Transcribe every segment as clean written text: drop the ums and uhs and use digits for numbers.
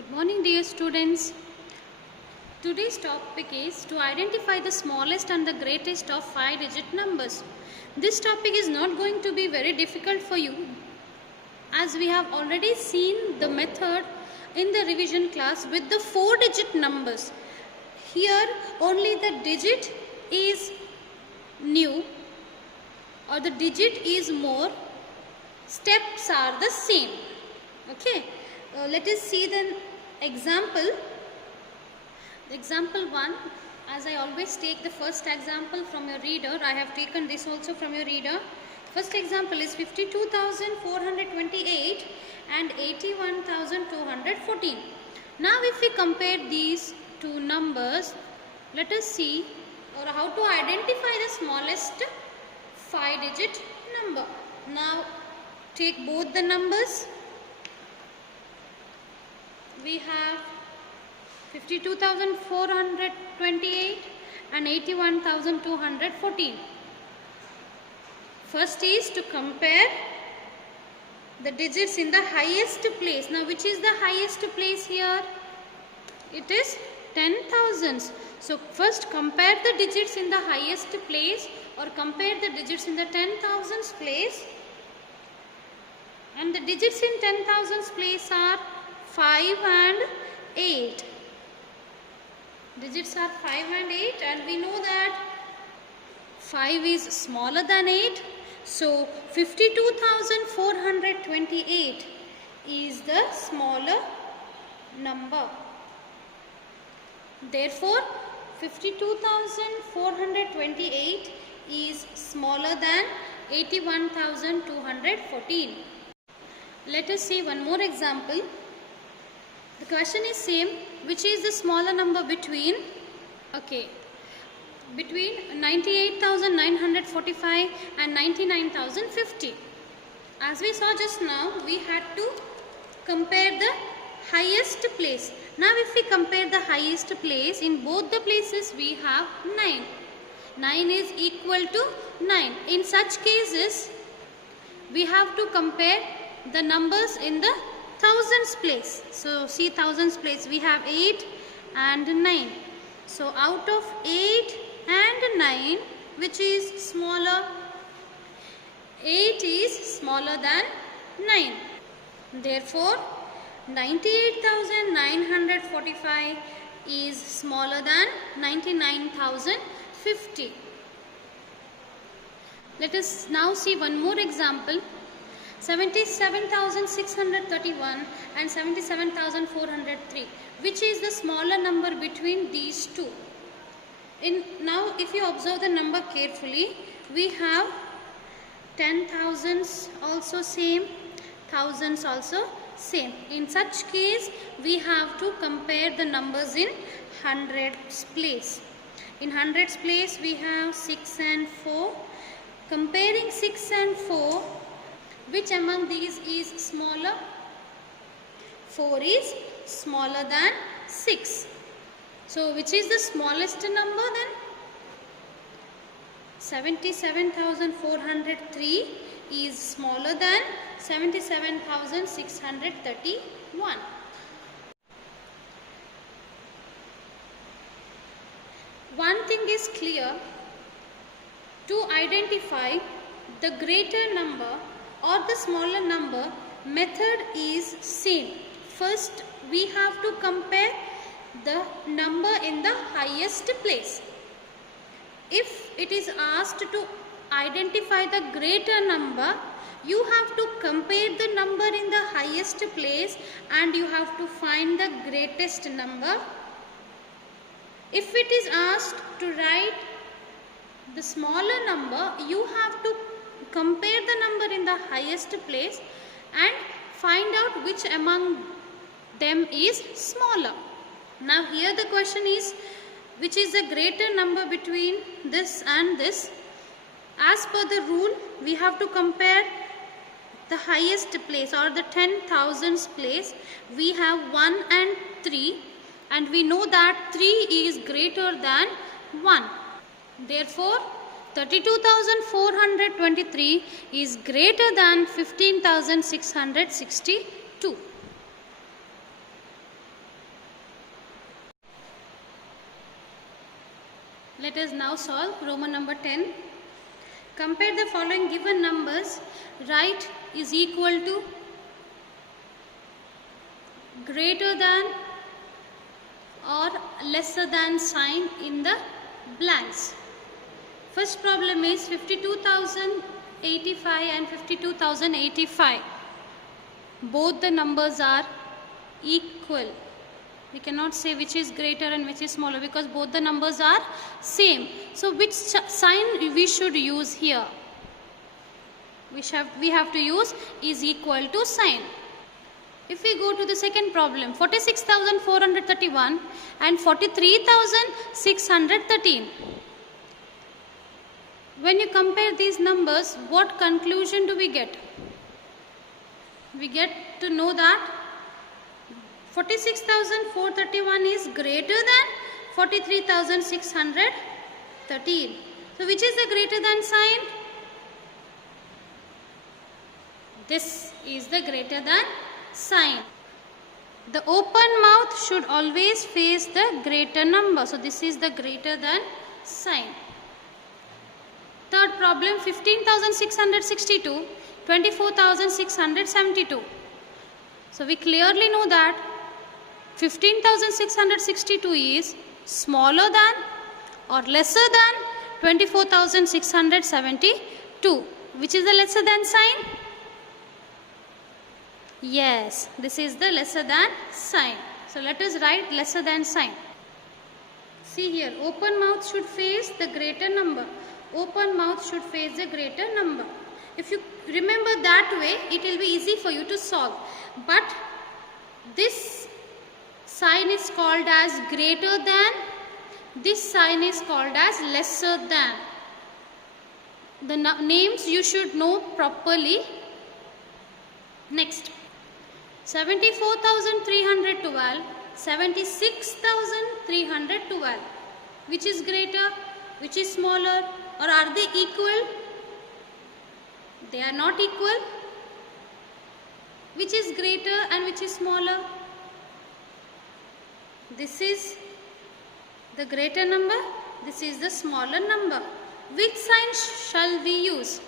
Good morning, dear students. Today's topic is to identify the smallest and the greatest of 5-digit numbers. This topic is not going to be very difficult for you, as we have already seen the method in the revision class with the 4-digit numbers. Here only the digit is new or the digit is more, steps are the same. Okay, let us see the example. Example 1, as I always take the first example from your reader, I have taken this also from your reader. First example is 52,428 and 81,214. Now if we compare these two numbers, let us see or how to identify the smallest 5-digit number. Now take both the numbers. We have 52,428 and 81,214. First is to compare the digits in the highest place. Now which is the highest place here? It is 10,000s. So first compare the digits in the highest place or compare the digits in the 10,000s place. And the digits in 10,000s place are 5 and 8. Digits are 5 and 8, and we know that 5 is smaller than 8. So 52,428 is the smaller number. Therefore 52,428 is smaller than 81,214. Let us see one more example. The question is same, which is the smaller number between 98,945 and 99,050. As we saw just now, we had to compare the highest place. Now if we compare the highest place, in both the places we have 9. 9 is equal to 9. In such cases, we have to compare the numbers in the thousands place. So see, thousands place we have 8 and 9. So out of 8 and 9, which is smaller? 8 is smaller than 9. Therefore 98,945 is smaller than 99,050. Let us now see one more example. 77,631 and 77,403. Which is the smaller number between these two? Now if you observe the number carefully, we have 10,000s also same, thousands also same. In such case, we have to compare the numbers in hundreds place. In hundreds place, we have 6 and 4. Comparing 6 and 4, which among these is smaller? 4 is smaller than 6. So which is the smallest number then? 77,403 is smaller than 77,631. One thing is clear, to identify the greater number or the smaller number, method is same. First we have to compare the number in the highest place. If it is asked to identify the greater number, you have to compare the number in the highest place and you have to find the greatest number. If it is asked to write the smaller number, you have to compare the number in the highest place and find out which among them is smaller. Now here the question is, which is the greater number between this and this? As per the rule, we have to compare the highest place or the 10,000s place. We have 1 and 3, and we know that 3 is greater than 1. Therefore 32,423 is greater than 15,662. Let us now solve Roman number 10. Compare the following given numbers. Write is equal to, greater than or lesser than sign in the blanks. First problem is 52,085 and 52,085. Both the numbers are equal. We cannot say which is greater and which is smaller because both the numbers are same. So which sign we should use here? We have to use is equal to sign. If we go to the second problem, 46,431 and 43,613. When you compare these numbers, what conclusion do we get? We get to know that 46,431 is greater than 43,613. So which is the greater than sign? This is the greater than sign. The open mouth should always face the greater number. So this is the greater than sign. Third problem, 15,662, 24,672. So we clearly know that 15,662 is smaller than or lesser than 24,672. Which is the lesser than sign? Yes, this is the lesser than sign. So let us write lesser than sign. See here, open mouth should face the greater number. Open mouth should face the greater number. If you remember that way, it will be easy for you to solve. But this sign is called as greater than. This sign is called as lesser than. The names you should know properly. Next. 74,312, 76,312. Which is greater? Which is smaller? Or are they equal? They are not equal. Which is greater and which is smaller? This is the greater number. This is the smaller number. Which sign shall we use?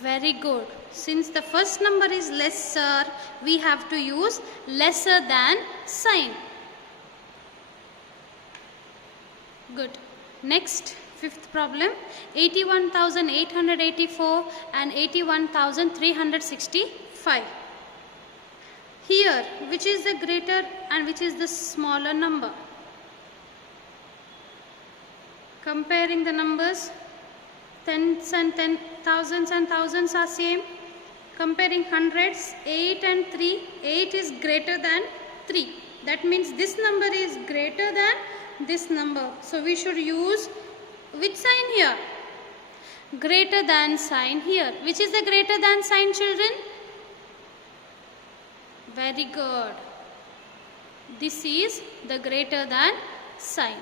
Very good. Since the first number is lesser, we have to use lesser than sign. Good. Next, fifth problem, 81,884 and 81,365. Here, which is the greater and which is the smaller number? Comparing the numbers, tens and thousands and thousands are same. Comparing hundreds, 8 and 3, 8 is greater than 3. That means this number is greater than this number. So we should use which sign here? Greater than sign here. Which is the greater than sign, children? Very good. This is the greater than sign.